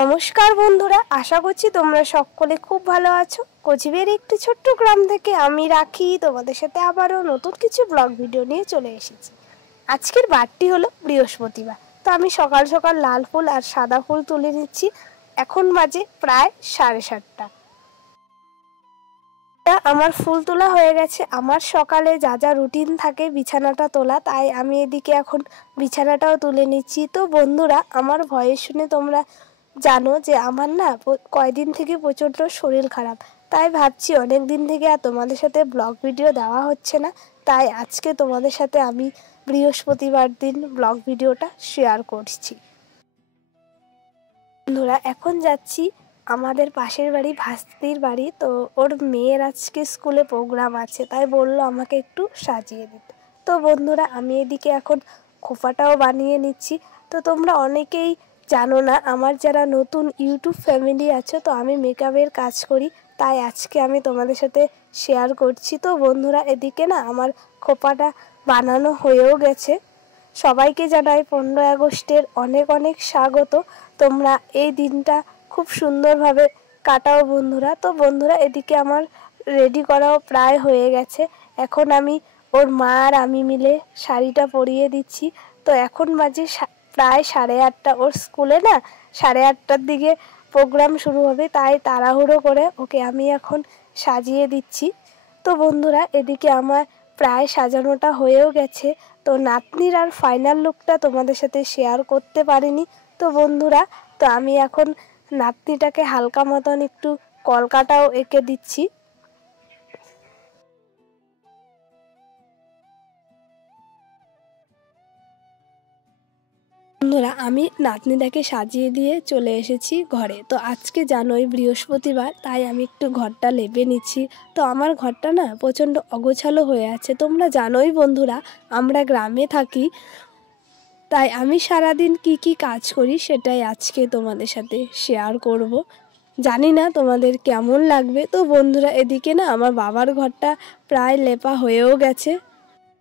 নমস্কার বন্ধুরা, আশা করছি তোমরা সকলে খুব ভালো আছো। কোচবিহার একটি ছোট্ট গ্রাম থেকে আমি রাখি তোমাদের সাথে আবারও নতুন কিছু ব্লগ ভিডিও নিয়ে চলে এসেছি। আজকের বারটি হলো বৃহস্পতিবার, তো আমি সকাল সকাল লাল ফুল আর সাদা ফুল তুলে নিচ্ছি। এখন বাজে প্রায় 7:30। আমার ফুল তোলা হয়ে গেছে। আমার সকালে যা যা রুটিন থাকে বিছানাটা তোলা, তাই আমি এদিকে এখন বিছানাটাও তুলে নিচ্ছি। তো বন্ধুরা, আমার ভয়েস শুনে তোমরা জানো যে আমার না কয়দিন থেকে প্রচণ্ড শরীর খারাপ, তাই ভাবছি অনেক দিন থেকে আর তোমাদের সাথে ব্লগ ভিডিও দেওয়া হচ্ছে না, তাই আজকে তোমাদের সাথে আমি বৃহস্পতিবার দিন ব্লগ ভিডিওটা শেয়ার করছি। বন্ধুরা, এখন যাচ্ছি আমাদের পাশের বাড়ি ভাস্তির বাড়ি। তো ওর মেয়ের আজকে স্কুলে প্রোগ্রাম আছে, তাই বললো আমাকে একটু সাজিয়ে দিতে। তো বন্ধুরা, আমি এদিকে এখন খোপাটাও বানিয়ে নিচ্ছি। তো তোমরা অনেকেই জানো না, আমার যারা নতুন ইউটিউব ফ্যামিলি আছে, তো আমি মেকআপের কাজ করি, তাই আজকে আমি তোমাদের সাথে শেয়ার করছি। তো বন্ধুরা, এদিকে না আমার খোপাটা বানানো হয়েও গেছে। সবাইকে জানাই 15 আগস্টের অনেক অনেক স্বাগত। তোমরা এই দিনটা খুব সুন্দরভাবে কাটাও বন্ধুরা। তো বন্ধুরা, এদিকে আমার রেডি করাও প্রায় হয়ে গেছে। এখন আমি ওর মা আর আমি মিলে শাড়িটা পরিয়ে দিচ্ছি। তো এখন বাজে প্রায় 8:30। ওর স্কুলে না 8:30টার দিকে প্রোগ্রাম শুরু হবে, তাই তাড়াহুড়ো করে ওকে আমি এখন সাজিয়ে দিচ্ছি। তো বন্ধুরা, এদিকে আমার প্রায় সাজানোটা হয়েও গেছে। তো নাতনির আর ফাইনাল লুকটা তোমাদের সাথে শেয়ার করতে পারিনি। তো বন্ধুরা, তো আমি এখন নাতনিটাকে হালকা মতন একটু কলকাটাও এঁকে দিচ্ছি। বন্ধুরা, আমি নাতনিটাকে সাজিয়ে দিয়ে চলে এসেছি ঘরে। তো আজকে জানোই বৃহস্পতিবার, তাই আমি একটু ঘরটা লেপে নিচ্ছি। তো আমার ঘরটা না প্রচণ্ড অগোছালো হয়ে আছে। তোমরা জানোই বন্ধুরা, আমরা গ্রামে থাকি, তাই আমি সারাদিন কি কি কাজ করি সেটাই আজকে তোমাদের সাথে শেয়ার করব। জানি না তোমাদের কেমন লাগবে। তো বন্ধুরা, এদিকে না আমার বাবার ঘরটা প্রায় লেপা হয়েও গেছে।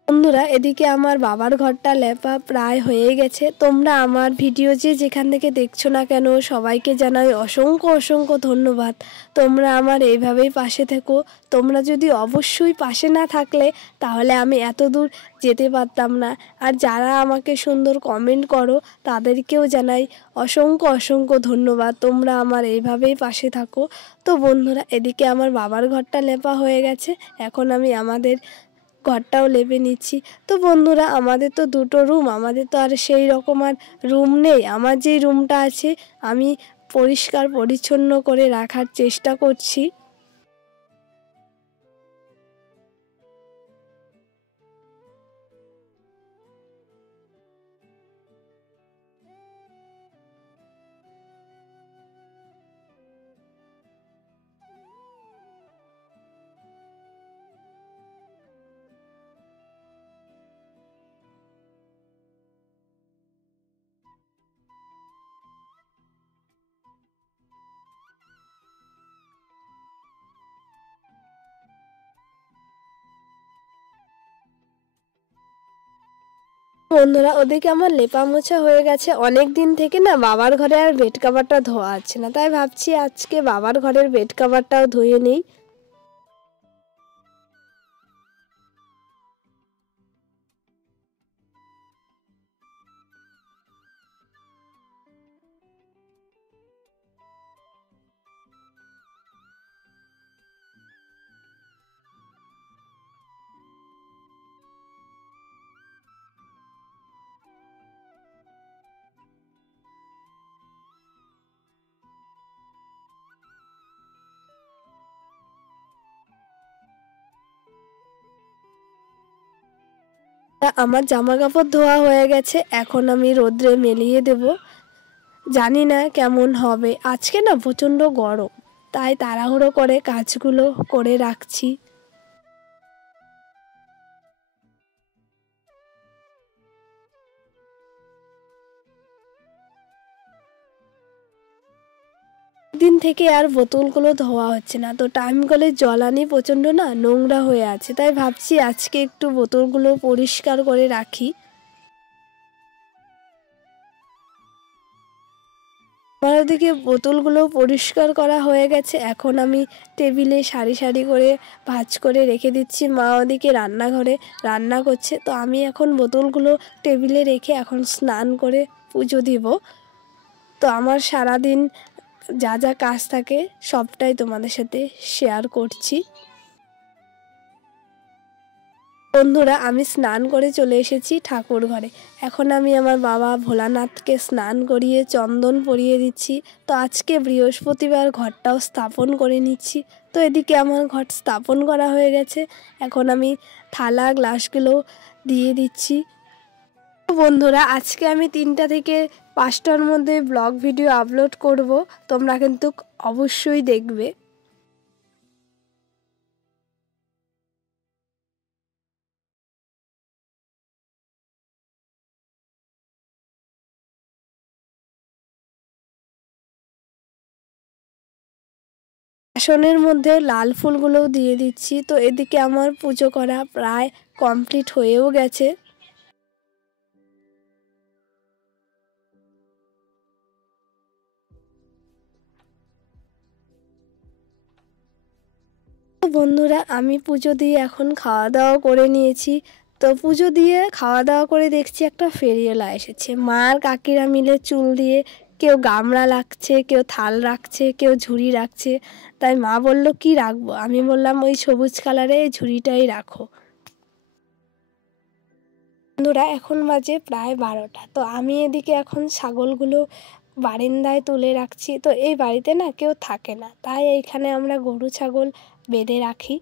বন্ধুরা, এদিকে আমার বাবার ঘরটা লেপা প্রায় হয়ে গেছে। তোমরা আমার ভিডিও যেখান থেকে দেখছো না কেন, সবাইকে জানাই অসংখ্য অসংখ্য ধন্যবাদ। তোমরা আমার এইভাবেই পাশে থেকো। তোমরা যদি অবশ্যই পাশে না থাকলে তাহলে আমি এত দূর যেতে পারতাম না। আর যারা আমাকে সুন্দর কমেন্ট করো তাদেরকেও জানাই অসংখ্য অসংখ্য ধন্যবাদ। তোমরা আমার এইভাবেই পাশে থাকো। তো বন্ধুরা, এদিকে আমার বাবার ঘরটা লেপা হয়ে গেছে। এখন আমি আমাদের ঘরটাও লেপে নিচ্ছি। তো বন্ধুরা, আমাদের তো দুটো রুম, আমাদের তো আর সেই রকম আর রুম নেই। আমার যেই রুমটা আছে আমি পরিষ্কার পরিচ্ছন্ন করে রাখার চেষ্টা করছি। বন্ধুরা, ওদিকে আমার লেপা মোছা হয়ে গেছে। অনেক দিন থেকে না বাবার ঘরে আর বেড কাভারটা ধোয়া আছে না, তাই ভাবছি আজকে বাবার ঘরের বেড কাভারটাও ধুয়ে নিই। আমার জামা কাপড় ধোয়া হয়ে গেছে, এখন আমি রোদ্রে মেলিয়ে দেব। জানি না কেমন হবে। আজকে না প্রচণ্ড গরম, তাই তাড়াহুড়ো করে কাজগুলো করে রাখছি। দিন থেকে আর বোতলগুলো ধোয়া হচ্ছে না, তো টাইম কলের জল আনি প্রচণ্ড না নোংরা হয়ে আছে, তাই ভাবছি আজকে একটু বোতলগুলো পরিষ্কার করে রাখি। আমার ওদিকে বোতলগুলো পরিষ্কার করা হয়ে গেছে। এখন আমি টেবিলে সারি সারি করে ভাঁজ করে রেখে দিচ্ছি। মা ওদিকে রান্নাঘরে রান্না করছে। তো আমি এখন বোতলগুলো টেবিলে রেখে এখন স্নান করে পুজো দিব। তো আমার সারাদিন যা যা কাজ থাকে সবটাই তোমাদের সাথে শেয়ার করছি। বন্ধুরা, আমি স্নান করে চলে এসেছি ঠাকুর ঘরে। এখন আমি আমার বাবা ভোলানাথকে স্নান করিয়ে চন্দন পরিয়ে দিচ্ছি। তো আজকে বৃহস্পতিবার ঘরটাও স্থাপন করে নিচ্ছি। তো এদিকে আমার ঘর স্থাপন করা হয়ে গেছে। এখন আমি থালা গ্লাসগুলো দিয়ে দিচ্ছি। তো বন্ধুরা, আজকে আমি 3টা থেকে 5টার মধ্যে ব্লগ ভিডিও আপলোড করব। তোমরা কিন্তু অবশ্যই দেখবে। বাসনের মধ্যে লাল ফুলগুলোও দিয়ে দিচ্ছি। তো এদিকে আমার পুজো করা প্রায় কমপ্লিট হয়েও গেছে। তো বন্ধুরা, আমি পুজো দিয়ে এখন খাওয়া দাওয়া করে নিয়েছি। তো পুজো দিয়ে খাওয়া দাওয়া করে দেখছি একটা ফেরিওয়ালা এসেছে। মা আর কাকিরা মিলে চুল দিয়ে কেউ গামলা রাখছে, কেউ থাল রাখছে, কেউ ঝুড়ি রাখছে। তাই মা বলল কি রাখবো, আমি বললাম ওই সবুজ কালারে এই ঝুড়িটাই রাখো। বন্ধুরা, এখন বাজে প্রায় 12টা। তো আমি এদিকে এখন ছাগলগুলো বারান্দায় তুলে রাখছি। তো এই বাড়িতে না কেউ থাকে না, তাই এইখানে আমরা গরু ছাগল বেঁধে রাখি।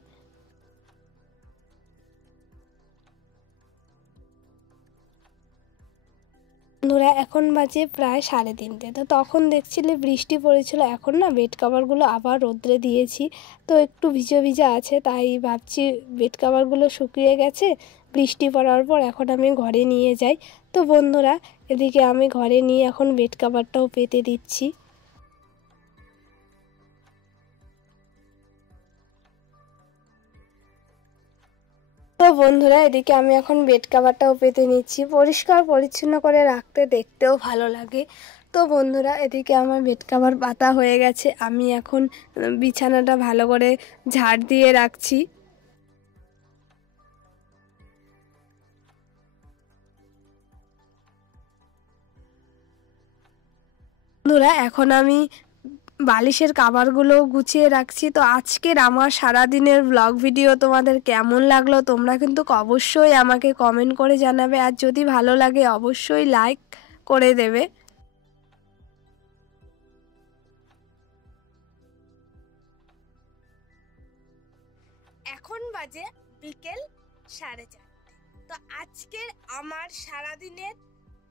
বন্ধুরা, এখন বাজে প্রায় 3:30। তো তখন দেখছিলে বৃষ্টি পড়েছিল। এখন না বেড কভারগুলো আবার রোদ্রে দিয়েছি। তো একটু ভিজে ভিজে আছে, তাই ভাবছি বেড কভারগুলো শুকিয়ে গেছে বৃষ্টি পড়ার পর, এখন আমি ঘরে নিয়ে যাই। তো বন্ধুরা, এদিকে আমি ঘরে নিয়ে এখন বেড কভারটাও পেতে দিচ্ছি। তো বন্ধুরা, এদিকে আমি এখন বেড কভারটাও পেতে নিচ্ছি। পরিষ্কার পরিচ্ছন্ন করে রাখতে দেখতেও ভালো লাগে। তো বন্ধুরা, এদিকে আমার বেড কভার পাতা হয়ে গেছে। আমি এখন বিছানাটা ভালো করে ঝাড় দিয়ে রাখছি। বন্ধুরা, এখন আমি বালিশের কভারগুলো গুছিয়ে রাখছি। তো আজকের আমার সারাদিনের ব্লগ ভিডিও তোমাদের কেমন লাগলো তোমরা কিন্তু অবশ্যই আমাকে কমেন্ট করে জানাবে। আর যদি ভালো লাগে অবশ্যই লাইক করে দেবে। এখন বাজে বিকেল 4:30। তো আজকের আমার সারাদিনের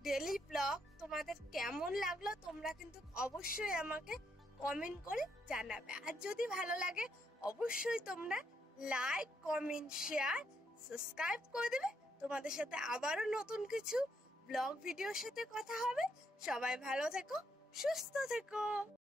ডেলি ব্লগ তোমাদের কেমন লাগলো তোমরা কিন্তু অবশ্যই আমাকে কমেন্ট করে জানাবে। আর যদি ভালো লাগে অবশ্যই তোমরা লাইক, কমেন্ট, শেয়ার, সাবস্ক্রাইব করে দেবে। তোমাদের সাথে আবারও নতুন কিছু ব্লগ ভিডিওর সাথে কথা হবে। সবাই ভালো থেকো, সুস্থ থেকো।